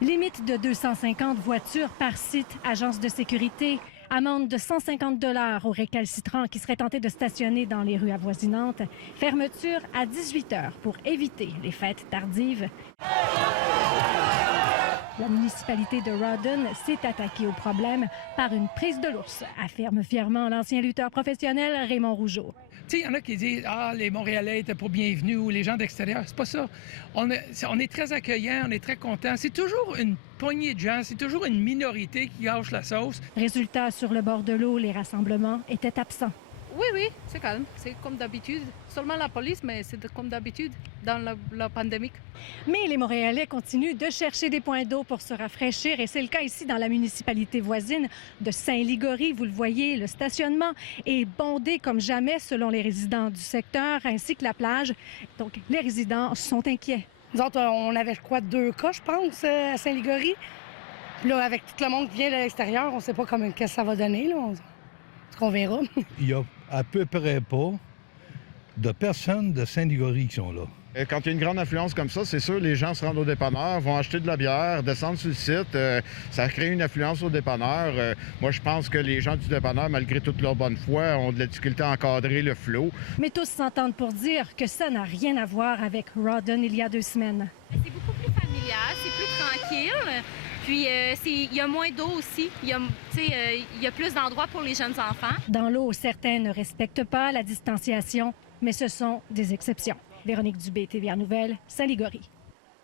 Limite de 250 voitures par site, agence de sécurité. Amende de 150 $ aux récalcitrants qui seraient tentés de stationner dans les rues avoisinantes. Fermeture à 18 h pour éviter les fêtes tardives. La municipalité de Rawdon s'est attaquée au problème par une prise de l'ours, affirme fièrement l'ancien lutteur professionnel Raymond Rougeau. Tu sais, il y en a qui disent « Ah, les Montréalais étaient pas bienvenus » ou les gens d'extérieur. C'est pas ça. On est très accueillants, on est très contents. C'est toujours une poignée de gens, c'est toujours une minorité qui gâche la sauce. Résultat, sur le bord de l'eau, les rassemblements étaient absents. Oui, c'est calme. C'est comme d'habitude. Seulement la police, mais c'est comme d'habitude dans la pandémie. Mais les Montréalais continuent de chercher des points d'eau pour se rafraîchir et c'est le cas ici dans la municipalité voisine de Saint-Ligory. Vous le voyez, le stationnement est bondé comme jamais selon les résidents du secteur ainsi que la plage. Donc, les résidents sont inquiets. Nous autres, on avait quoi, 2 cas, je pense, à Saint-Ligory. Puis là, avec tout le monde qui vient de l'extérieur, on ne sait pas qu'est-ce que ça va donner, là. Ce qu'on verra. Il y a à peu près pas de personnes de Saint-Ligory qui sont là. Quand il y a une grande affluence comme ça, c'est sûr, les gens se rendent au dépanneur, vont acheter de la bière, descendre sur le site. Ça crée une affluence au dépanneur. Moi, je pense que les gens du dépanneur, malgré toute leur bonne foi, ont de la difficulté à encadrer le flot. Mais tous s'entendent pour dire que ça n'a rien à voir avec Rawdon il y a 2 semaines. C'est beaucoup plus familial, c'est plus tranquille. Puis, il y a moins d'eau aussi. Il y a plus d'endroits pour les jeunes enfants. Dans l'eau, certains ne respectent pas la distanciation, mais ce sont des exceptions. Véronique Dubé, TVA Nouvelles, Saint-Ligory.